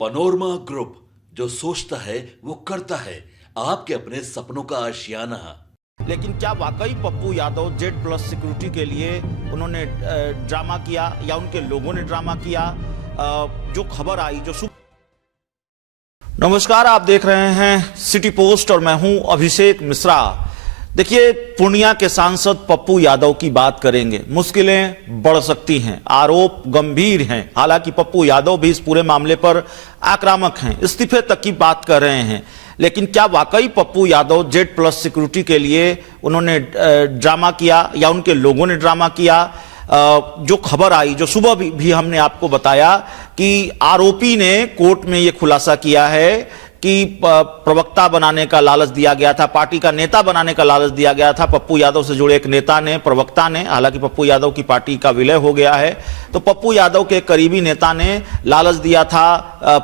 Panorama group, जो सोचता है वो करता है। आपके अपने सपनों का आशियाना। लेकिन क्या वाकई Pappu Yadav Z plus security के लिए उन्होंने ड्रामा किया या उनके लोगों ने ड्रामा किया? जो खबर आई, जो नमस्कार, आप देख रहे हैं सिटी पोस्ट और मैं हूं अभिषेक मिश्रा। देखिए, पूर्णिया के सांसद पप्पू यादव की बात करेंगे। मुश्किलें बढ़ सकती हैं, आरोप गंभीर हैं। हालांकि पप्पू यादव भी इस पूरे मामले पर आक्रामक हैं, इस्तीफे तक की बात कर रहे हैं। लेकिन क्या वाकई Pappu Yadav Z plus security के लिए उन्होंने ड्रामा किया या उनके लोगों ने ड्रामा किया? जो खबर आई, जो सुबह भी हमने आपको बताया कि आरोपी ने कोर्ट में यह खुलासा किया है कि प्रवक्ता बनाने का लालच दिया गया था, पार्टी का नेता बनाने का लालच दिया गया था पप्पू यादव से जुड़े एक नेता ने, प्रवक्ता ने। हालांकि पप्पू यादव की पार्टी का विलय हो गया है, तो पप्पू यादव के करीबी नेता ने लालच दिया था,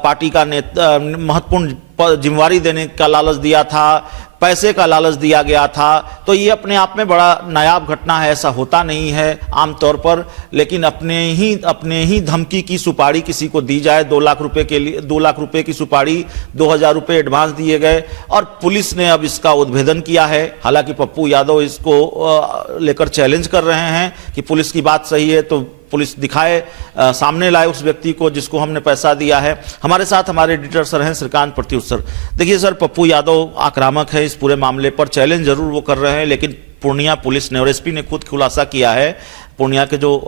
पार्टी का महत्वपूर्ण जिम्मेवारी देने का लालच दिया था, पैसे का लालच दिया गया था। तो ये अपने आप में बड़ा नायाब घटना है, ऐसा होता नहीं है आमतौर पर। लेकिन अपने ही धमकी की सुपारी किसी को दी जाए, 2 लाख रुपए के लिए 2 लाख रुपए की सुपारी, 2000 रुपए एडवांस दिए गए और पुलिस ने अब इसका उद्भेदन किया है। हालांकि पप्पू यादव इसको लेकर चैलेंज कर रहे हैं कि पुलिस की बात सही है तो पुलिस दिखाए, सामने लाए उस व्यक्ति को जिसको हमने पैसा दिया है। हमारे साथ हमारे एडिटर सर हैं श्रीकांत प्रत्युष सर। देखिए सर, पप्पू यादव आक्रामक है इस पूरे मामले पर, चैलेंज जरूर वो कर रहे हैं, लेकिन पूर्णिया पुलिस ने और एसपी ने खुद खुलासा किया है, पूर्णिया के जो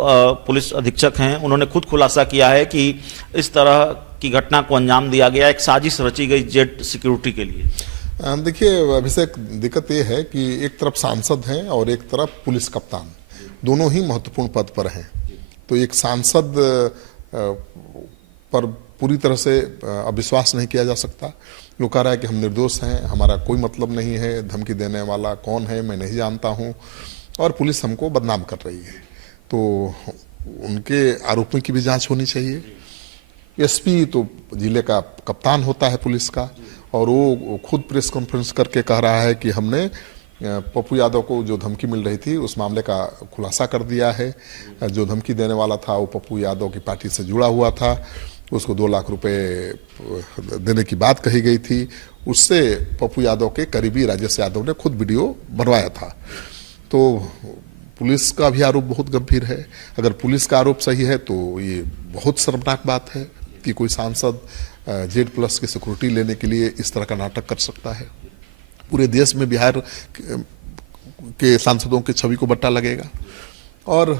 पुलिस अधीक्षक हैं उन्होंने खुद खुलासा किया है कि इस तरह की घटना को अंजाम दिया गया, एक साजिश रची गई जेड सिक्योरिटी के लिए। देखिए अभिषेक, दिक्कत ये है कि एक तरफ सांसद हैं और एक तरफ पुलिस कप्तान, दोनों ही महत्वपूर्ण पद पर हैं। तो एक सांसद पर पूरी तरह से अविश्वास नहीं किया जा सकता। वो कह रहा है कि हम निर्दोष हैं, हमारा कोई मतलब नहीं है, धमकी देने वाला कौन है मैं नहीं जानता हूं, और पुलिस हमको बदनाम कर रही है। तो उनके आरोपों की भी जांच होनी चाहिए। एसपी तो जिले का कप्तान होता है पुलिस का, और वो खुद प्रेस कॉन्फ्रेंस करके कह रहा है कि हमने पप्पू यादव को जो धमकी मिल रही थी उस मामले का खुलासा कर दिया है। जो धमकी देने वाला था वो पप्पू यादव की पार्टी से जुड़ा हुआ था, उसको 2 लाख रुपए देने की बात कही गई थी। उससे पप्पू यादव के करीबी राजेश यादव ने खुद वीडियो बनवाया था। तो पुलिस का भी आरोप बहुत गंभीर है। अगर पुलिस का आरोप सही है तो ये बहुत शर्मनाक बात है कि कोई सांसद जेड प्लस की सिक्योरिटी लेने के लिए इस तरह का नाटक कर सकता है। पूरे देश में बिहार के सांसदों की छवि को बट्टा लगेगा। और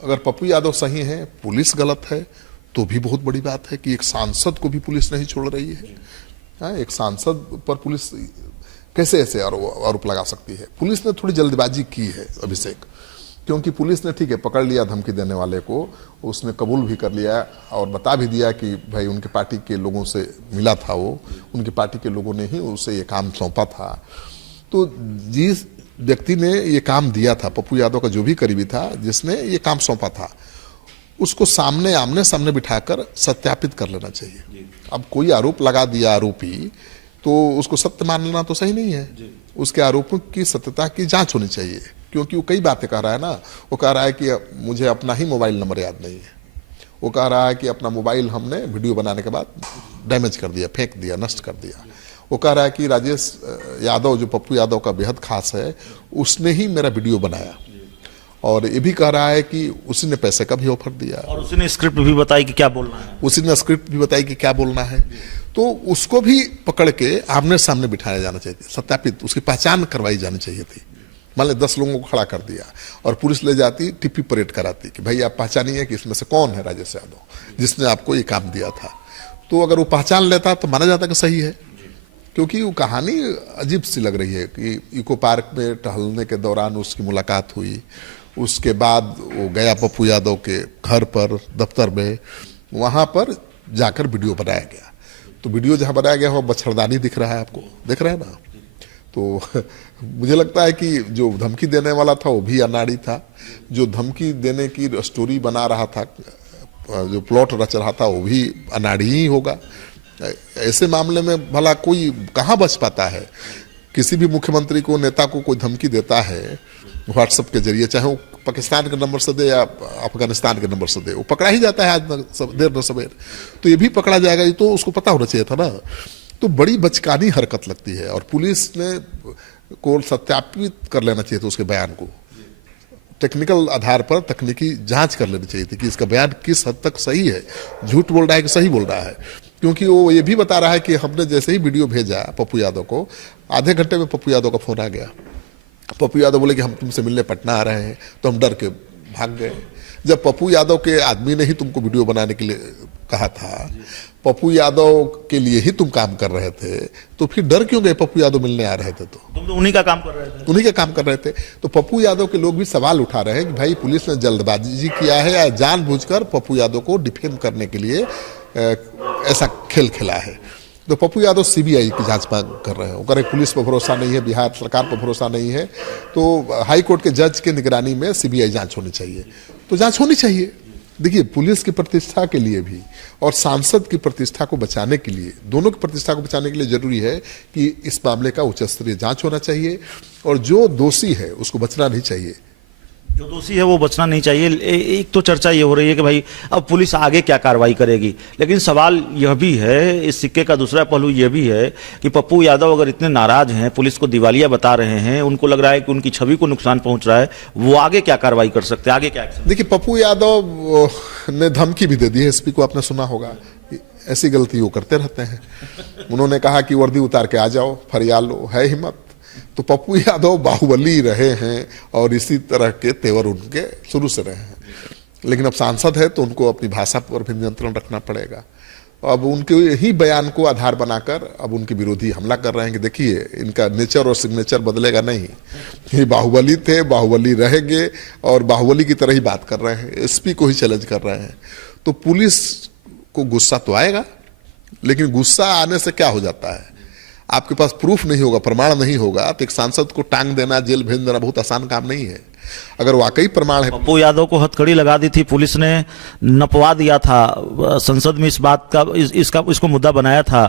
अगर पप्पू यादव सही है, पुलिस गलत है, तो भी बहुत बड़ी बात है कि एक सांसद को भी पुलिस नहीं छोड़ रही है। एक सांसद पर पुलिस कैसे ऐसे आरोप लगा सकती है? पुलिस ने थोड़ी जल्दबाजी की है अभिषेक, क्योंकि पुलिस ने ठीक है पकड़ लिया धमकी देने वाले को, उसने कबूल भी कर लिया और बता भी दिया कि भाई उनके पार्टी के लोगों से मिला था, वो उनकी पार्टी के लोगों ने ही उसे ये काम सौंपा था। तो जिस व्यक्ति ने ये काम दिया था, पप्पू यादव का जो भी करीबी था जिसने ये काम सौंपा था, उसको आमने सामने बिठाकर सत्यापित कर लेना चाहिए। अब कोई आरोप लगा दिया आरोपी, तो उसको सत्य मान लेना तो सही नहीं है। उसके आरोपों की सत्यता की जांच होनी चाहिए, क्योंकि वो कई बातें कह रहा है ना। वो कह रहा है कि मुझे अपना ही मोबाइल नंबर याद नहीं है। वो कह रहा है कि अपना मोबाइल हमने वीडियो बनाने के बाद डैमेज कर दिया, फेंक दिया, नष्ट कर दिया। वो कह रहा है कि राजेश यादव जो पप्पू यादव का बेहद खास है, उसने ही मेरा वीडियो बनाया। और ये भी कह रहा है कि उसी ने पैसे का भी ऑफर दिया, और उसी ने स्क्रिप्ट भी बताई कि क्या बोलना है, उसी ने स्क्रिप्ट भी बताई कि क्या बोलना है। तो उसको भी पकड़ के आमने सामने बिठाया जाना चाहिए, सत्यापित, उसकी पहचान करवाई जानी चाहिए थी। मान ले 10 लोगों को खड़ा कर दिया और पुलिस ले जाती, टिप्पी परेड कराती कि भाई आप पहचानिए कि इसमें से कौन है राजेश यादव जिसने आपको ये काम दिया था। तो अगर वो पहचान लेता तो माना जाता कि सही है, क्योंकि वो कहानी अजीब सी लग रही है कि इको पार्क में टहलने के दौरान उसकी मुलाकात हुई। उसके बाद वो गया पप्पू यादव के घर पर, दफ्तर में, वहाँ पर जाकर वीडियो बनाया गया। तो वीडियो जहाँ बनाया गया वो मच्छरदानी दिख रहा है, आपको दिख रहा है ना। तो मुझे लगता है कि जो धमकी देने वाला था वो भी अनाड़ी था, जो धमकी देने की स्टोरी बना रहा था, जो प्लॉट रच रहा था, वो भी अनाड़ी ही होगा। ऐसे मामले में भला कोई कहाँ बच पाता है? किसी भी मुख्यमंत्री को, नेता को कोई धमकी देता है व्हाट्सएप के जरिए, चाहे वो पाकिस्तान के नंबर से दे या अफगानिस्तान के नंबर से दे, वो पकड़ा ही जाता है आज देर न सवेर। तो ये भी पकड़ा जाएगा, ये तो उसको पता होना चाहिए था ना। तो बड़ी बचकानी हरकत लगती है, और पुलिस ने को सत्यापित कर लेना चाहिए था उसके बयान को, टेक्निकल आधार पर तकनीकी जांच कर लेनी चाहिए थी कि इसका बयान किस हद तक सही है, झूठ बोल रहा है कि सही बोल रहा है। क्योंकि वो ये भी बता रहा है कि हमने जैसे ही वीडियो भेजा पप्पू यादव को, आधे घंटे में पप्पू यादव का फोन आ गया। पप्पू यादव बोले कि हम तुमसे मिलने पटना आ रहे हैं, तो हम डर के भाग गए। जब पप्पू यादव के आदमी ने ही तुमको वीडियो बनाने के लिए कहा था, पप्पू यादव के लिए ही तुम काम कर रहे थे, तो फिर डर क्यों गए? पप्पू यादव मिलने आ रहे थे तो तुम तो उन्हीं का काम कर रहे थे। उन्हीं का काम कर रहे थे। तो पप्पू यादव के लोग भी सवाल उठा रहे हैं कि भाई पुलिस ने जल्दबाजी किया है या जानबूझकर पप्पू यादव को डिफेम करने के लिए ऐसा खेल खेला है। तो पप्पू यादव सीबीआई की जांच मांग कर रहे हैं। उनका पुलिस पर भरोसा नहीं है, बिहार सरकार पर भरोसा नहीं है, तो हाई कोर्ट के जज के निगरानी में सीबीआई जांच होनी चाहिए। तो जांच होनी चाहिए। देखिए, पुलिस की प्रतिष्ठा के लिए भी और सांसद की प्रतिष्ठा को बचाने के लिए, दोनों की प्रतिष्ठा को बचाने के लिए जरूरी है कि इस मामले का उच्च स्तरीय जांच होना चाहिए, और जो दोषी है उसको बचना नहीं चाहिए। जो दोषी है वो बचना नहीं चाहिए। एक तो चर्चा ये हो रही है कि भाई अब पुलिस आगे क्या कार्रवाई करेगी, लेकिन सवाल यह भी है, इस सिक्के का दूसरा पहलू यह भी है कि पप्पू यादव अगर इतने नाराज हैं, पुलिस को दिवालिया बता रहे हैं, उनको लग रहा है कि उनकी छवि को नुकसान पहुंच रहा है, वो आगे क्या कार्रवाई कर सकते हैं, आगे क्या एक्शन? देखिए, पप्पू यादव ने धमकी भी दे दी है एसपी को, आपने सुना होगा। ऐसी गलती वो करते रहते हैं। उन्होंने कहा कि वर्दी उतार के आ जाओ, फरियाद लो, है हिम्मत। तो पप्पू यादव बाहुबली रहे हैं और इसी तरह के तेवर उनके शुरू से रहे हैं, लेकिन अब सांसद है तो उनको अपनी भाषा पर भी नियंत्रण रखना पड़ेगा। अब उनके ही बयान को आधार बनाकर अब उनके विरोधी हमला कर रहे हैं कि देखिए, इनका नेचर और सिग्नेचर बदलेगा नहीं, ये बाहुबली थे, बाहुबली रहेंगे, और बाहुबली की तरह ही बात कर रहे हैं, एसपी को ही चैलेंज कर रहे हैं। तो पुलिस को गुस्सा तो आएगा, लेकिन गुस्सा आने से क्या हो जाता है? आपके पास प्रूफ नहीं होगा, प्रमाण नहीं होगा, तो एक सांसद को टांग देना, जेल भेज देना बहुत आसान काम नहीं है। अगर वाकई प्रमाण है। पप्पू यादव को हथकड़ी लगा दी थी पुलिस ने, नपवा दिया था संसद में, इस बात का इसको मुद्दा बनाया था।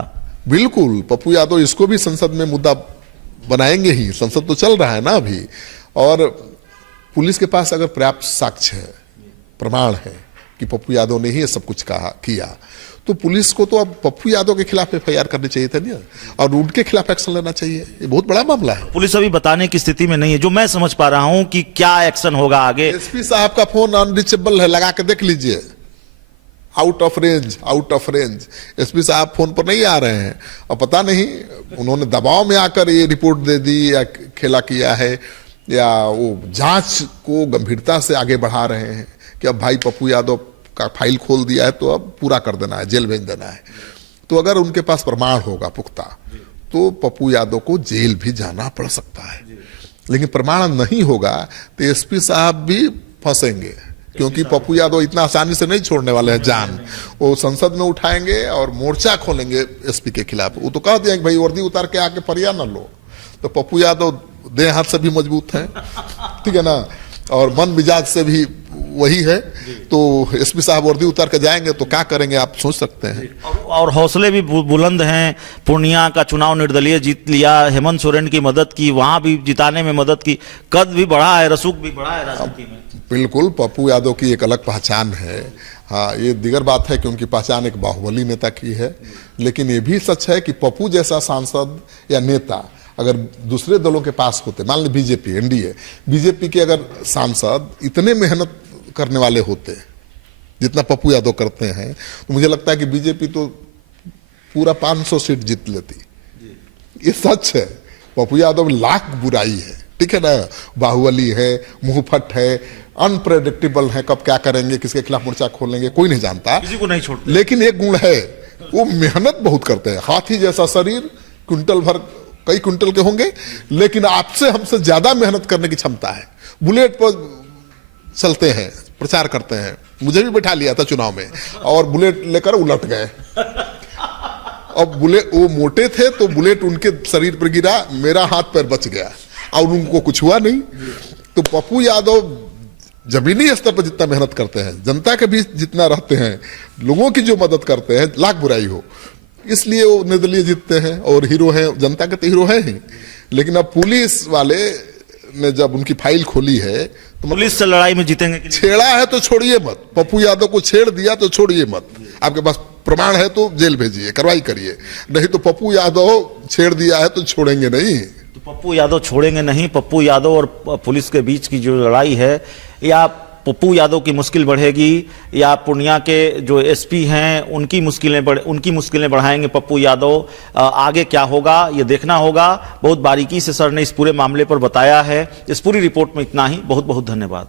बिल्कुल, पप्पू यादव इसको भी संसद में मुद्दा बनाएंगे ही, संसद तो चल रहा है ना अभी। और पुलिस के पास अगर पर्याप्त साक्ष्य है, प्रमाण है कि पप्पू यादव ने ही ये सब कुछ किया, तो पुलिस को तो अब पप्पू यादव के खिलाफ एफआईआर करनी चाहिए था ना, और उनके खिलाफ एक्शन लेना चाहिए। ये बहुत बड़ा मामला है। पुलिस अभी बताने की स्थिति में नहीं है, जो मैं समझ पा रहा हूं कि क्या एक्शन होगा आगे। एसपी साहब का फोन अनरीचेबल है, लगा के देख लीजिए, out of range, out of range. SP साहब फोन पर नहीं आ रहे हैं, और पता नहीं उन्होंने दबाव में आकर ये रिपोर्ट दे दी या खेला किया है, या वो जांच को गंभीरता से आगे बढ़ा रहे हैं कि अब भाई पप्पू यादव का फाइल खोल दिया है तो अब पूरा कर देना है, जेल भेज देना है। तो अगर उनके पास प्रमाण होगा पुख्ता, तो पप्पू यादव को जेल भी जाना पड़ सकता है। लेकिन प्रमाण नहीं होगा तो एसपी साहब भी फंसेंगे, क्योंकि पप्पू यादव इतना आसानी से नहीं छोड़ने वाले हैं जान। वो संसद में उठाएंगे और मोर्चा खोलेंगे एसपी के खिलाफ। वो तो कह दिया कि भाई वर्दी उतार के आके फरियाद न लो। तो पप्पू यादव देह हाथ से भी मजबूत है, ठीक है ना, और मन मिजाज से भी वही है। तो एसपी साहब वर्दी उतार के जाएंगे तो क्या करेंगे, आप सोच सकते हैं। और हौसले भी बुलंद हैं। पूर्णिया का चुनाव निर्दलीय जीत लिया, हेमंत सोरेन की मदद की, वहां भी जिताने में मदद की, कद भी बढ़ा है, रसूख भी बढ़ा है राजनीति में। बिल्कुल, पप्पू यादव की एक अलग पहचान है। हाँ, ये दिगर बात है कि उनकी पहचान एक बाहुबली नेता की है, लेकिन ये भी सच है कि पप्पू जैसा सांसद या नेता अगर दूसरे दलों के पास होते, मान ली बीजेपी, एनडीए, बीजेपी के अगर सांसद इतने मेहनत करने वाले होते जितना पप्पू यादव करते हैं, तो मुझे लगता है कि बीजेपी तो पूरा 500 सीट जीत लेती। ये सच है। पप्पू यादव लाख बुराई है, ठीक है ना, बाहुबली है, मुंहफट है, अनप्रेडिक्टेबल है, कब क्या करेंगे, किसके खिलाफ मोर्चा खोलेंगे कोई नहीं जानता, किसी को नहीं छोड़ते। लेकिन एक गुण है, वो मेहनत बहुत करते हैं। हाथी जैसा शरीर, क्विंटल भर, कई क्विंटल के होंगे, लेकिन आपसे हमसे ज्यादा मेहनत करने की क्षमता है। बुलेट पर चलते हैं, प्रचार करते हैं। मुझे भी बैठा लिया था चुनाव में, और बुलेट लेकर उलट गए। अब बुलेट, वो मोटे थे तो बुलेट उनके शरीर पर गिरा, मेरा हाथ पैर बच गया और उनको कुछ हुआ नहीं। तो पप्पू यादव जमीनी स्तर पर जितना मेहनत करते हैं, जनता के बीच जितना रहते हैं, लोगों की जो मदद करते हैं, लाख बुराई हो, इसलिए वो निर्दलीय जीतते हैं और हीरो हैं, जनता के तो हीरो हैं ही। लेकिन अब पुलिस वाले ने जब उनकी फाइल खोली है तो पुलिस से लड़ाई में जीतेंगे कि नहीं? छेड़ा है तो छोड़िए मत, पप्पू यादव को छेड़ दिया तो छोड़िए मत, आपके पास प्रमाण है तो जेल भेजिए, कार्रवाई करिए, नहीं तो पप्पू यादव छेड़ दिया है तो छोड़ेंगे नहीं। तो पप्पू यादव छोड़ेंगे नहीं। पप्पू यादव और पुलिस के बीच की जो लड़ाई है, या पप्पू यादव की मुश्किल बढ़ेगी या पूर्णिया के जो एसपी हैं उनकी मुश्किलें बढ़ाएंगे पप्पू यादव? आगे क्या होगा ये देखना होगा। बहुत बारीकी से सर ने इस पूरे मामले पर बताया है। इस पूरी रिपोर्ट में इतना ही। बहुत बहुत धन्यवाद।